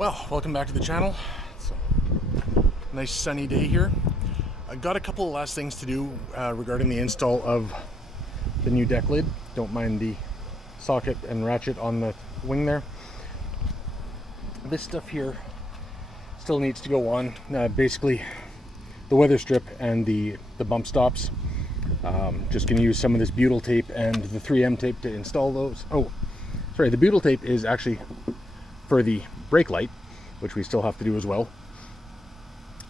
Well, welcome back to the channel. It's a nice sunny day here. I got a couple of last things to do regarding the install of the new deck lid. Don't mind the socket and ratchet on the wing there. This stuff here still needs to go on. Basically, the weather strip and the bump stops. Just going to use some of this butyl tape and the 3M tape to install those. Oh, sorry, the butyl tape is actually for the brake light, which we still have to do as well.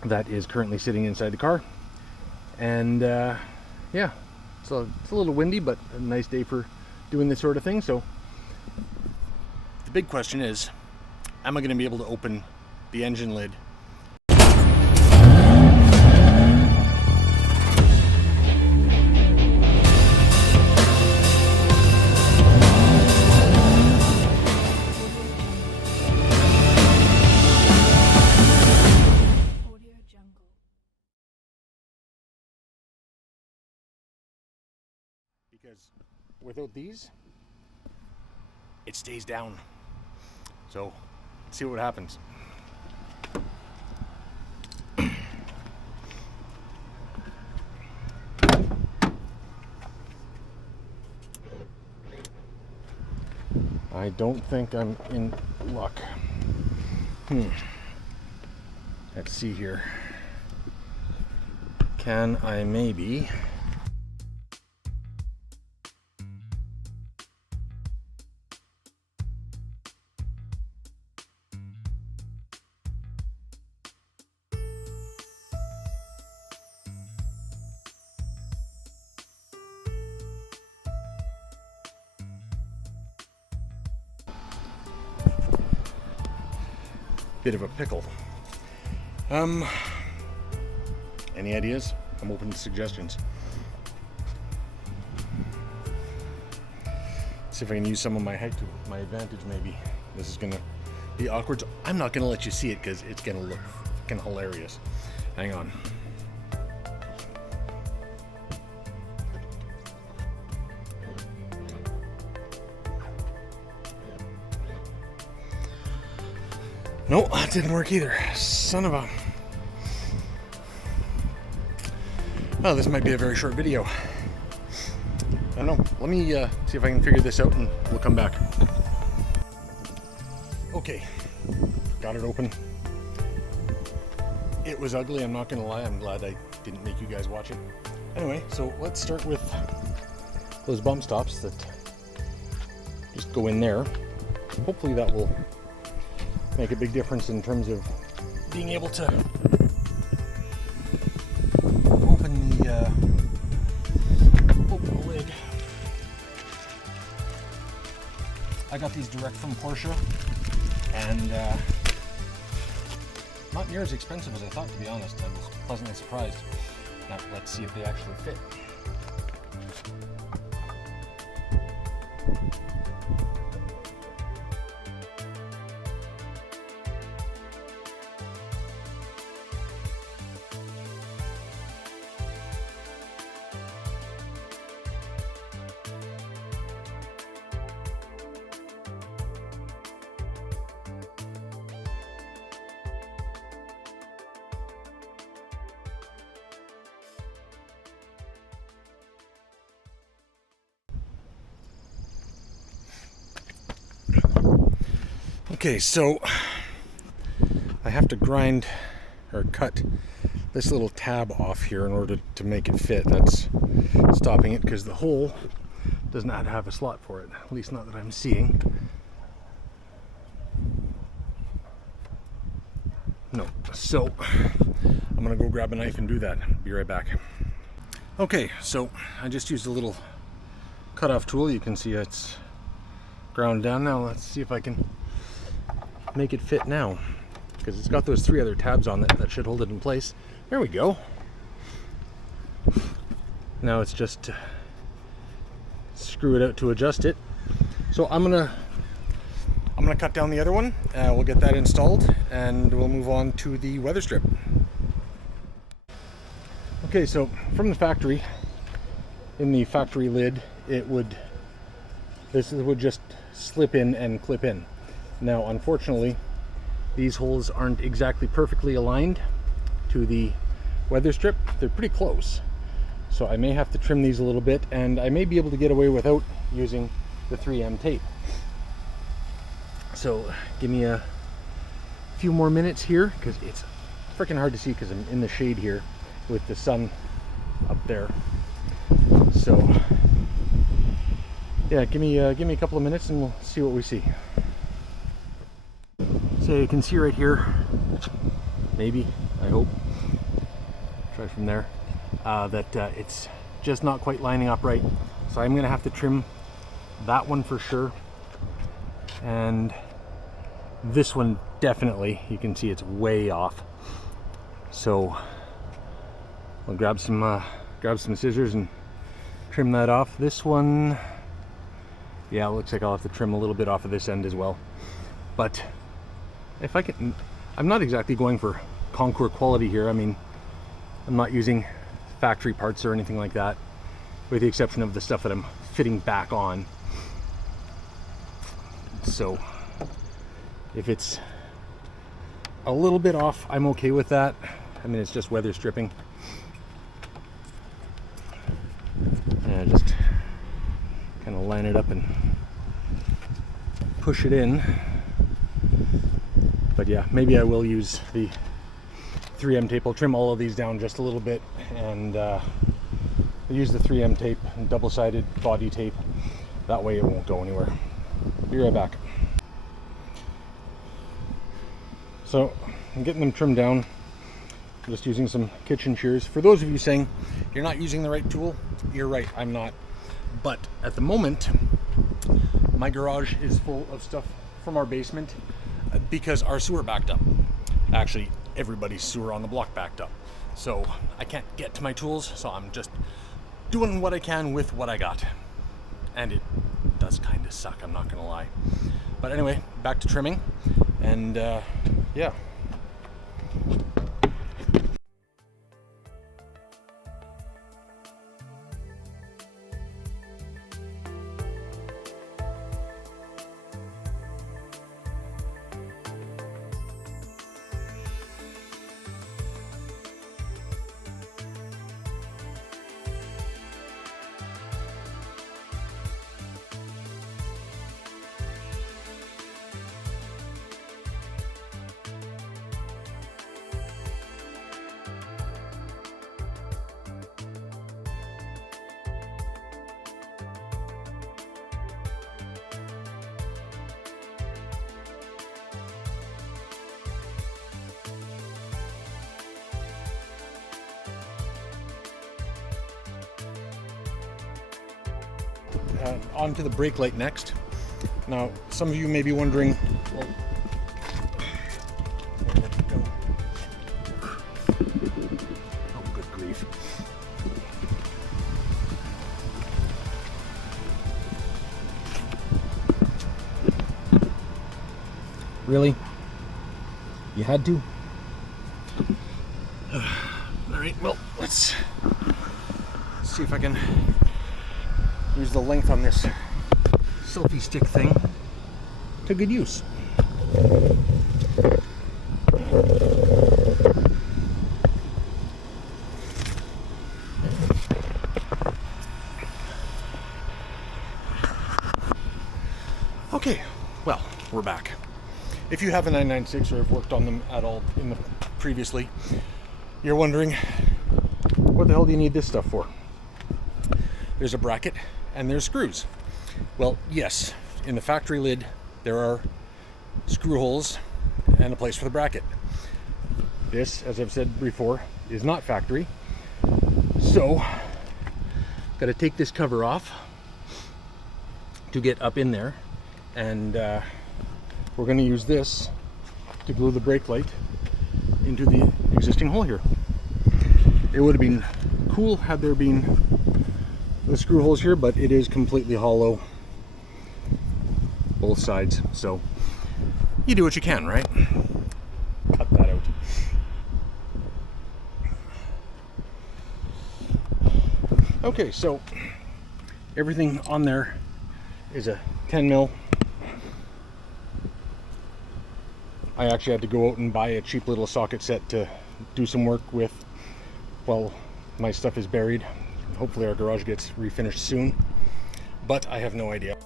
That is currently sitting inside the car. And yeah, so it's a little windy, but a nice day for doing this sort of thing. So the big question is, am I going to be able to open the engine lid? Because without these, it stays down. So let's see what happens. I don't think I'm in luck. Let's see here. Can I maybe... Bit of a pickle. Any ideas? I'm open to suggestions. See if I can use some of my height to my advantage. Maybe this is gonna be awkward. So I'm not gonna let you see it because it's gonna look fucking hilarious. Hang on. No, that didn't work either. Son of a... Oh, this might be a very short video. I don't know. Let me see if I can figure this out and we'll come back. Okay, got it open. It was ugly, I'm not gonna lie. I'm glad I didn't make you guys watch it. Anyway, so let's start with those bump stops that just go in there. Hopefully that will make a big difference in terms of being able to open the lid. I got these direct from Porsche, and not near as expensive as I thought, to be honest. I was pleasantly surprised. Now let's see if they actually fit. Okay, so I have to grind or cut this little tab off here in order to make it fit. That's stopping it because the hole does not have a slot for it, at least not that I'm seeing. No, so I'm gonna go grab a knife and do that. Be right back. Okay, so I just used a little cutoff tool. You can see it's ground down. Now let's see if I can make it fit now, because it's got those 3 other tabs on it that should hold it in place. There we go. Now it's just to screw it out to adjust it. So I'm gonna cut down the other one. We'll get that installed and we'll move on to the weather strip. Okay, so from the factory, in the factory lid, this would just slip in and clip in. Now, unfortunately, These holes aren't exactly perfectly aligned to the weather strip. They're pretty close. So I may have to trim these a little bit, and I may be able to get away without using the 3M tape. So give me a few more minutes here, because it's freaking hard to see because I'm in the shade here with the sun up there. So yeah, give me a couple of minutes and we'll see what we see. So you can see right here, maybe, I hope, try from there, that it's just not quite lining up right. So I'm gonna have to trim that one for sure, and this one definitely, you can see it's way off. So I'll grab some scissors and trim that off. This one, yeah, it looks like I'll have to trim a little bit off of this end as well. But if I can, I'm not exactly going for concours quality here. I mean, I'm not using factory parts or anything like that, with the exception of the stuff that I'm fitting back on. So if it's a little bit off, I'm okay with that. I mean, it's just weather stripping. And just kind of line it up and push it in. But yeah, maybe I will use the 3M tape. I'll trim all of these down just a little bit, and use the 3M tape and double-sided body tape. That way it won't go anywhere. Be right back. So I'm getting them trimmed down. I'm just using some kitchen shears. For those of you saying you're not using the right tool, you're right, I'm not. But at the moment, my garage is full of stuff from our basement because our sewer backed up. Actually, everybody's sewer on the block backed up. So I can't get to my tools, so I'm just doing what I can with what I got. And it does kind of suck, I'm not gonna lie. But anyway, back to trimming, and yeah. Onto the brake light next. Now, some of you may be wondering, well, where did it go? Oh, good grief. Really? You had to? All right, well, let's see if I can use the length on this selfie stick thing to good use. Okay, well, we're back. If you have a 996 or have worked on them at all previously, you're wondering, what the hell do you need this stuff for? There's a bracket and there's screws. Well, yes, in the factory lid there are screw holes and a place for the bracket. This, as I've said before, is not factory. So, got to take this cover off to get up in there, and we're going to use this to glue the brake light into the existing hole here. It would have been cool had there been the screw holes here, but it is completely hollow, both sides. So you do what you can, right? Cut that out. Okay, so everything on there is a 10 mil I actually had to go out and buy a cheap little socket set to do some work with while my stuff is buried. Hopefully our garage gets refinished soon, but I have no idea.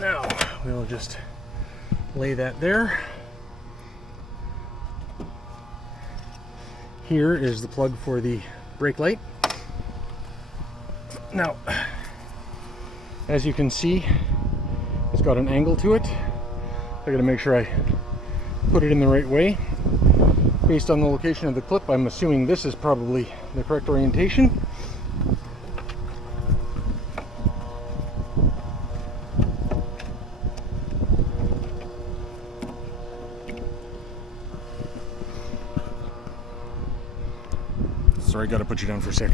Now we'll just lay that there. Here is the plug for the brake light. Now, as you can see, it's got an angle to it. I gotta make sure I put it in the right way. Based on the location of the clip, I'm assuming this is probably the correct orientation. Sorry, gotta put you down for a sec.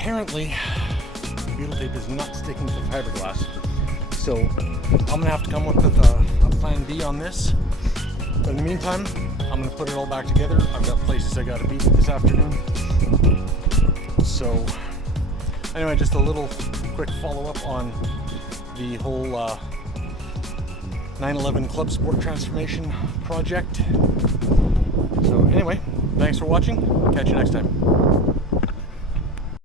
Apparently, butyl tape is not sticking to the fiberglass, so I'm gonna have to come up with a plan B on this. But in the meantime, I'm gonna put it all back together. I've got places I gotta be this afternoon. So anyway, just a little quick follow-up on the whole 911 Clubsport transformation project. So anyway, thanks for watching. Catch you next time.